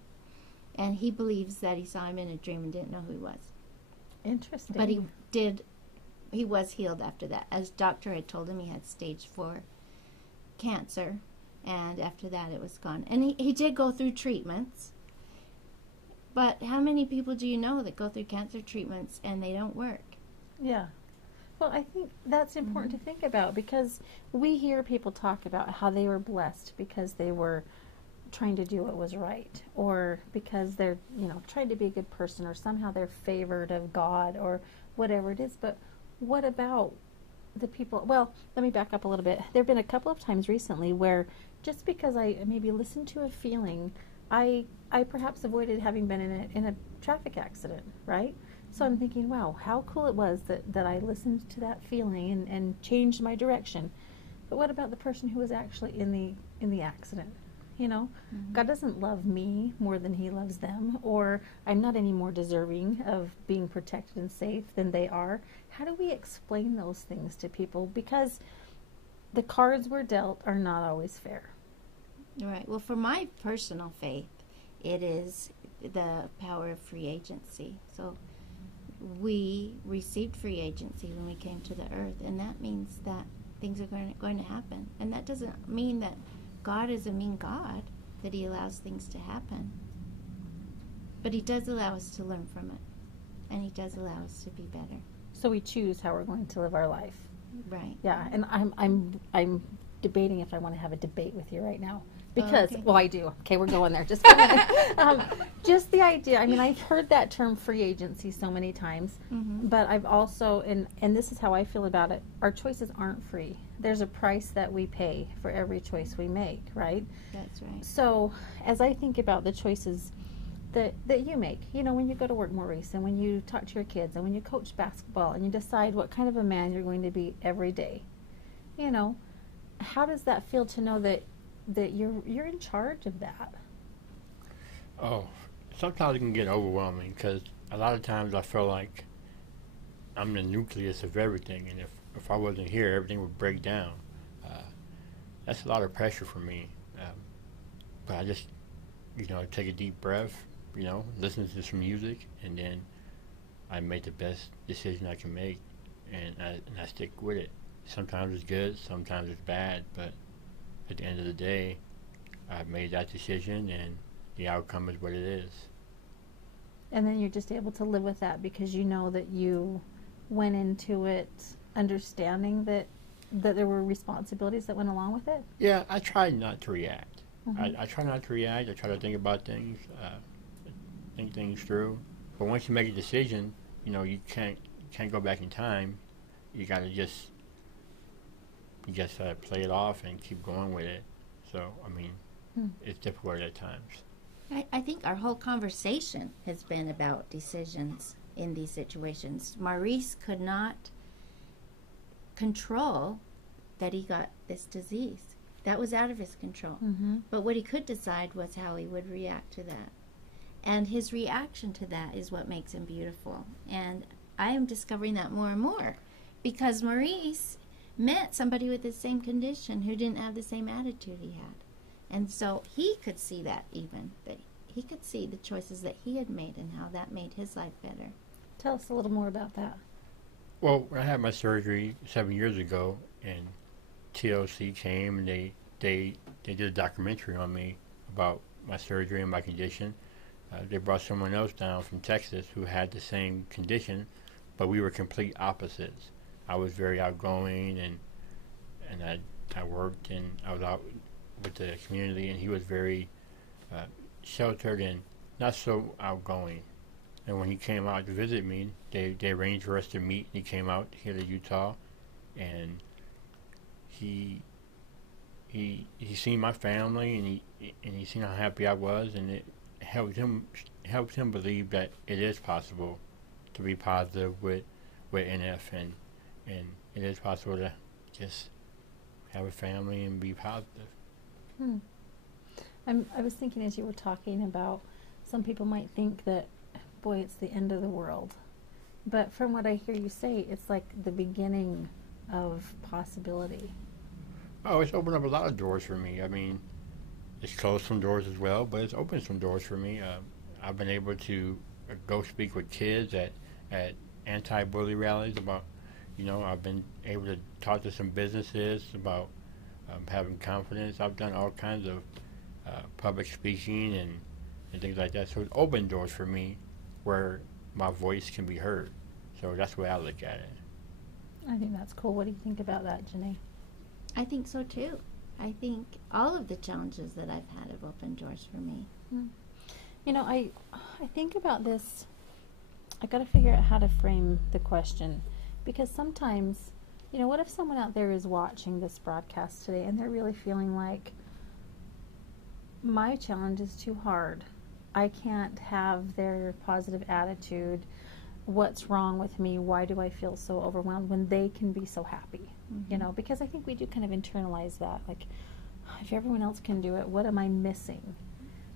And he believes that he saw him in a dream and didn't know who he was. Interesting. But he was healed after that. As doctor had told him, he had stage 4 cancer. And after that, it was gone. And he did go through treatments. But how many people do you know that go through cancer treatments and they don't work? Yeah. Well, I think that's important to think about because we hear people talk about how they were blessed because they were trying to do what was right, or because they're, trying to be a good person, or somehow they're favored of God, or whatever it is. But what about the people? Well, let me back up a little bit. There have been a couple of times recently where just because I maybe listened to a feeling, I perhaps avoided having been in a traffic accident, right? So I'm thinking, wow, how cool it was that I listened to that feeling and changed my direction. But what about the person who was actually in the accident? God doesn't love me more than he loves them, or I'm not any more deserving of being protected and safe than they are. How do we explain those things to people? Because the cards we're dealt are not always fair. Right. Well, for my personal faith, it is the power of free agency. So we received free agency when we came to the earth, and that means that things are going to happen. And that doesn't mean that God is a mean God, that he allows things to happen. But he does allow us to learn from it, and he does allow us to be better. So we choose how we're going to live our life. Right. Yeah, and I'm debating if I want to have a debate with you right now. Because, okay. well, I do. Okay, we're going there. Just for a minute. Just the idea. I mean, I've heard that term free agency so many times, Mm-hmm. but I've also, and this is how I feel about it, our choices aren't free. There's a price that we pay for every choice we make, right? That's right. So, as I think about the choices that you make, you know, when you go to work, Maurice, and when you talk to your kids, and when you coach basketball, and you decide what kind of a man you're going to be every day, you know, how does that feel to know that you're in charge of that? Oh, sometimes it can get overwhelming because a lot of times I feel like I'm the nucleus of everything, and if I wasn't here, everything would break down. That's a lot of pressure for me. But I just, take a deep breath, listen to some music, and then I make the best decision I can make, and I stick with it. Sometimes it's good, sometimes it's bad, but at the end of the day, I've made that decision, and the outcome is what it is. And then you're just able to live with that because you know that you went into it understanding that there were responsibilities that went along with it? Yeah, I try not to react. Mhm. I try not to react. I try to think about things, think things through. But once you make a decision, you can't go back in time. You gotta just play it off and keep going with it. So it's difficult at times. I think our whole conversation has been about decisions in these situations. Maurice could not control that he got this disease. That was out of his control. Mm-hmm. But what he could decide was how he would react to that. And his reaction to that is what makes him beautiful. And I am discovering that more and more because Maurice met somebody with the same condition who didn't have the same attitude he had. And so he could see that that he could see the choices that he had made and how that made his life better. Tell us a little more about that. Well, when I had my surgery 7 years ago, and TLC came and they did a documentary on me about my surgery and my condition. They brought someone else down from Texas who had the same condition, but we were complete opposites. I was very outgoing, and I worked, and I was out with the community, and he was very sheltered and not so outgoing. And when he came out to visit me, they arranged for us to meet. He came out here to Utah, and he seen my family, and he seen how happy I was, and it helped him believe that it is possible to be positive with NF, and it is possible to just have a family and be positive. I was thinking as you were talking about some people might think that, boy, it's the end of the world. But from what I hear you say, it's like the beginning of possibility. Oh, it's opened up a lot of doors for me. I mean, it's closed some doors as well, but it's opened some doors for me. I've been able to go speak with kids at anti-bully rallies about, I've been able to talk to some businesses about having confidence. I've done all kinds of public speaking and things like that. So it's opened doors for me where my voice can be heard. So that's the way I look at it. I think that's cool. What do you think about that, Janae? I think so too. I think all of the challenges that I've had have opened doors for me. I think about this. I got to figure out how to frame the question, because sometimes, what if someone out there is watching this broadcast today and they're really feeling like my challenge is too hard. I can't have their positive attitude. What's wrong with me? Why do I feel so overwhelmed when they can be so happy? Mm-hmm. Because I think we do kind of internalize that. Like, if everyone else can do it, what am I missing?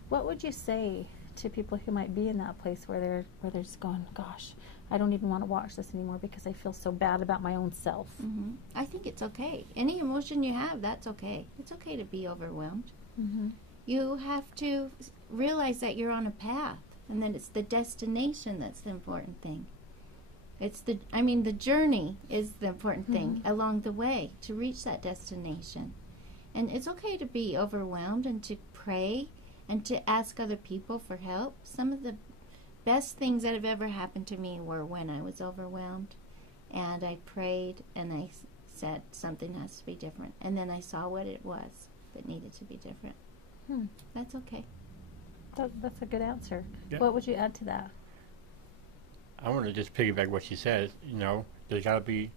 What would you say to people who might be in that place where they're just going, gosh, I don't even want to watch this anymore because I feel so bad about my own self? Mm-hmm. I think it's okay. Any emotion you have, that's okay. It's okay to be overwhelmed. Mm-hmm. You have to realize that you're on a path and that it's the destination that's the important thing. It's the journey is the important thing along the way to reach that destination. And it's okay to be overwhelmed and to pray and to ask other people for help. Some of the best things that have ever happened to me were when I was overwhelmed, and I prayed and I said something has to be different, and then I saw what it was that needed to be different. That's okay. That's a good answer. Yeah. What would you add to that? I want to just piggyback what she says. You know, there gotta be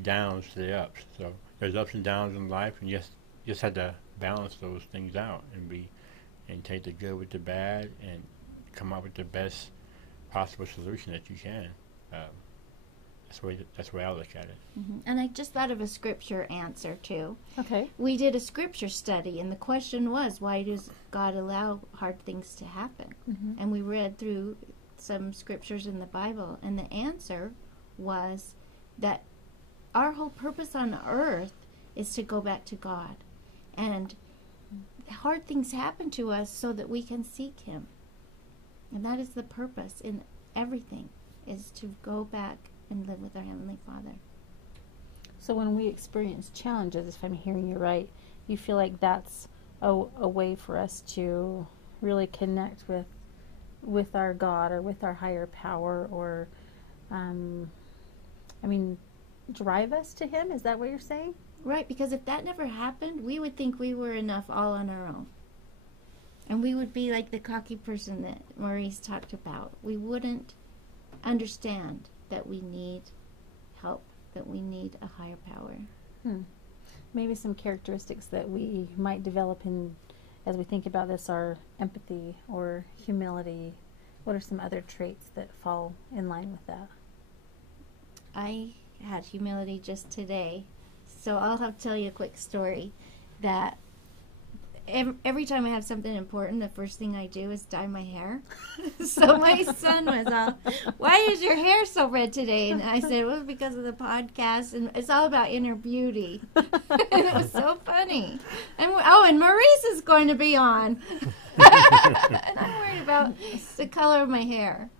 downs to the ups. So there's ups and downs in life, and you just have to balance those things out and take the good with the bad and come up with the best possible solution that you can. That's the way I look at it. And I just thought of a scripture answer too. Okay. We did a scripture study, and the question was, why does God allow hard things to happen? And we read through some scriptures in the Bible, and the answer was that our whole purpose on earth is to go back to God. And hard things happen to us so that we can seek Him. And that is the purpose in everything, is to go back and live with our Heavenly Father. So when we experience challenges, if I'm hearing you right, you feel like that's a way for us to really connect with our God or with our higher power, or drive us to Him? Is that what you're saying? Right, because if that never happened, we would think we were enough all on our own. And we would be like the cocky person that Maurice talked about. We wouldn't understand that we need help, that we need a higher power. Maybe some characteristics that we might develop as we think about this are empathy or humility. What are some other traits that fall in line with that? I had humility just today, so I'll have to tell you a quick story that every time I have something important, the first thing I do is dye my hair. So my son was all, "Why is your hair so red today?" And I said, "Well, because of the podcast, and it's all about inner beauty." And it was so funny. And Maurice is going to be on. And I'm worried about the color of my hair.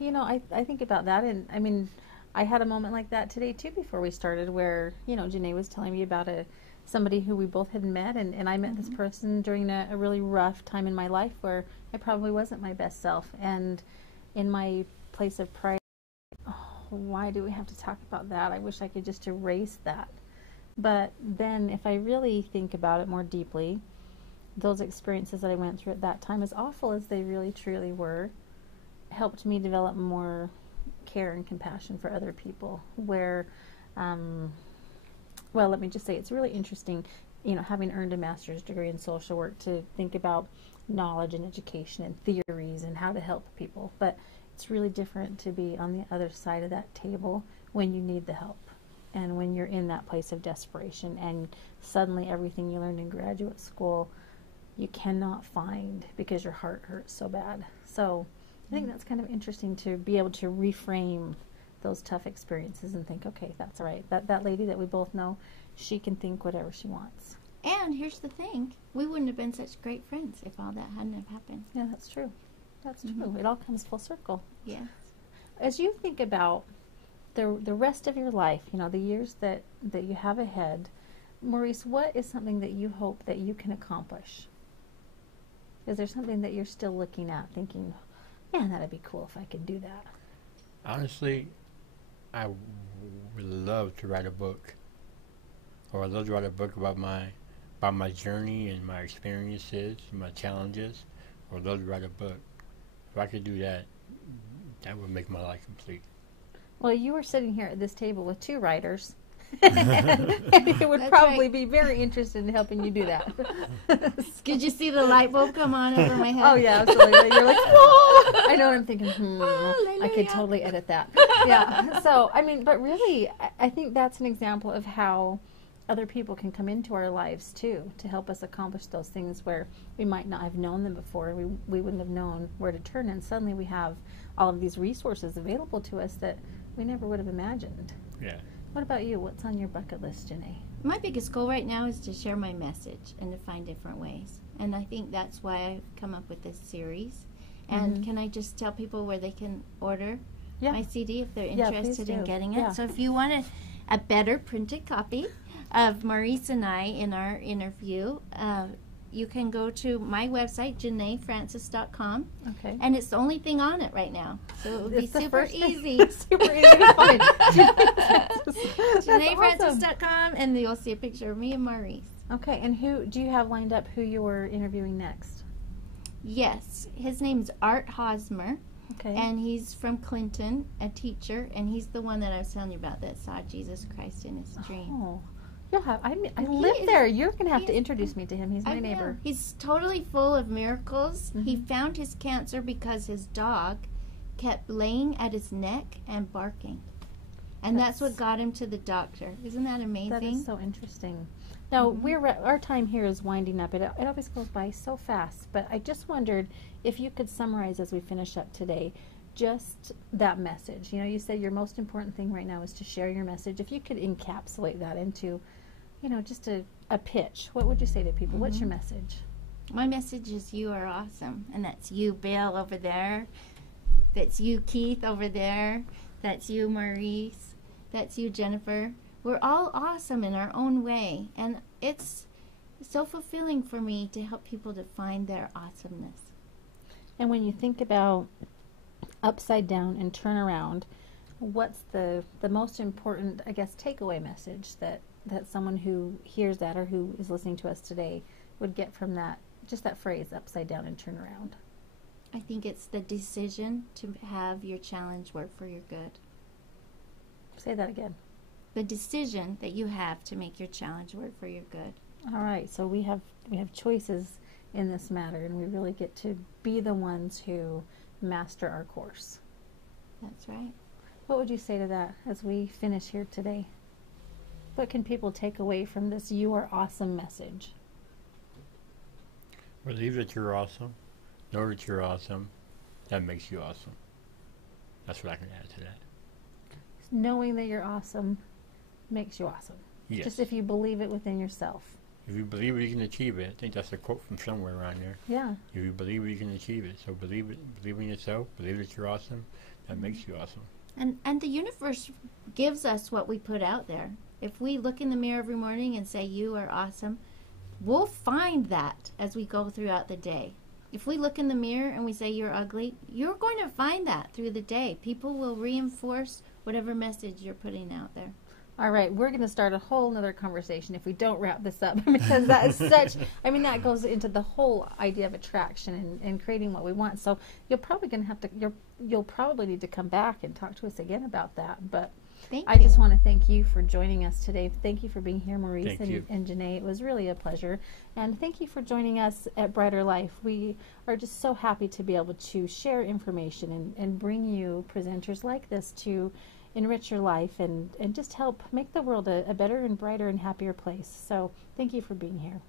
You know, I think about that, and I mean, I had a moment like that today too before we started, where, you know, Janae was telling me about somebody who we both had met, and I met this person during a really rough time in my life where I probably wasn't my best self, and in my place of pride, why do we have to talk about that? I wish I could just erase that. But then if I really think about it more deeply, those experiences that I went through at that time, as awful as they really truly were, helped me develop more care and compassion for other people, where well, let me just say, it's really interesting, you know, having earned a master's degree in social work, to think about knowledge and education and theories and how to help people. But it's really different to be on the other side of that table when you need the help, and when you're in that place of desperation, and suddenly everything you learned in graduate school you cannot find because your heart hurts so bad. So I think that's kind of interesting, to be able to reframe those tough experiences and think, okay, that's all right. That lady that we both know, she can think whatever she wants. And here's the thing, we wouldn't have been such great friends if all that hadn't have happened. Yeah, that's true. That's true. It all comes full circle. Yes. As you think about the rest of your life, you know, the years that you have ahead, Maurice, what is something that you hope that you can accomplish? Is there something that you're still looking at, thinking, man, that'd be cool if I could do that? Honestly, I would love to write a book, or I'd love to write a book about my journey and my experiences, and my challenges, or I'd love to write a book. If I could do that, that would make my life complete. Well, you were sitting here at this table with two writers, and it would That's probably right. be very interested in helping you do that. Did you see the light bulb come on over my head? Oh, yeah, absolutely. You're like, whoa! I know, I'm thinking, I Hallelujah. could totally edit that. Yeah. So, I mean, but really, I think that's an example of how other people can come into our lives, too, to help us accomplish those things where we might not have known them before. We wouldn't have known where to turn, and suddenly we have all of these resources available to us that we never would have imagined. Yeah. What about you? What's on your bucket list, Janae? My biggest goal right now is to share my message and to find different ways. And I think that's why I've come up with this series. And can I just tell people where they can order Yeah. my CD if they're Yeah, please interested in do. getting it? Yeah. So if you want a better printed copy of Maurice and I in our interview, you can go to my website, JanaeFrancis.com, Okay. and it's the only thing on it right now. So it will be It's the super first thing. easy. Super easy to find. JanaeFrancis.com, and you'll see a picture of me and Maurice. Okay, and who do you have lined up who you're interviewing next? Yes, his name's Art Hosmer, Okay. and he's from Clinton, a teacher, and he's the one that I was telling you about that saw Jesus Christ in his dream. Oh, you'll have. I He live is- there. You're gonna have to he's- introduce me to him. He's my I know. neighbor. He's totally full of miracles. He Mhm. found his cancer because his dog kept laying at his neck and barking. And that's what That's- got him to the doctor. Isn't that amazing? That is so interesting. Now Mhm. our time here is winding up. It always goes by so fast. But I just wondered if you could summarize as we finish up today, just that message. You know, you said your most important thing right now is to share your message. If you could encapsulate that into, you know, just a pitch, what would you say to people? What's your message? My message is you are awesome. And that's you, Bill, over there. That's you, Keith, over there. That's you, Maurice. That's you, Jennifer. We're all awesome in our own way. And it's so fulfilling for me to help people to find their awesomeness. And when you think about upside down and turn around, what's the most important, I guess, takeaway message that someone who hears that or who is listening to us today would get from that, just that phrase, upside down and turn around? I think it's the decision to have your challenge work for your good. Say that again. The decision that you have to make your challenge work for your good. All right, so we have choices in this matter, and we really get to be the ones who master our course. That's right. What would you say to that as we finish here today? What can people take away from this "You Are Awesome" message? Believe that you're awesome. Know that you're awesome. That makes you awesome. That's what I can add to that. Knowing that you're awesome makes you awesome. Yes. Just if you believe it within yourself. If you believe it, you can achieve it. I think that's a quote from somewhere around there. Yeah. If you believe it, you can achieve it. So believe it. Believe in yourself. Believe that you're awesome. That makes you awesome. And the universe gives us what we put out there. If we look in the mirror every morning and say, you are awesome, we'll find that as we go throughout the day. If we look in the mirror and we say, you're ugly, you're going to find that through the day. People will reinforce whatever message you're putting out there. All right, we're going to start a whole nother conversation if we don't wrap this up, because that is such, I mean, that goes into the whole idea of attraction and creating what we want. So you're probably going to have to, you'll probably need to come back and talk to us again about that. But Thank I you. just want to thank you for joining us today. Thank you for being here, Maurice Thank you. and Janae. It was really a pleasure. And thank you for joining us at Brighter Life. We are just so happy to be able to share information and bring you presenters like this to enrich your life and just help make the world a better and brighter and happier place. So thank you for being here.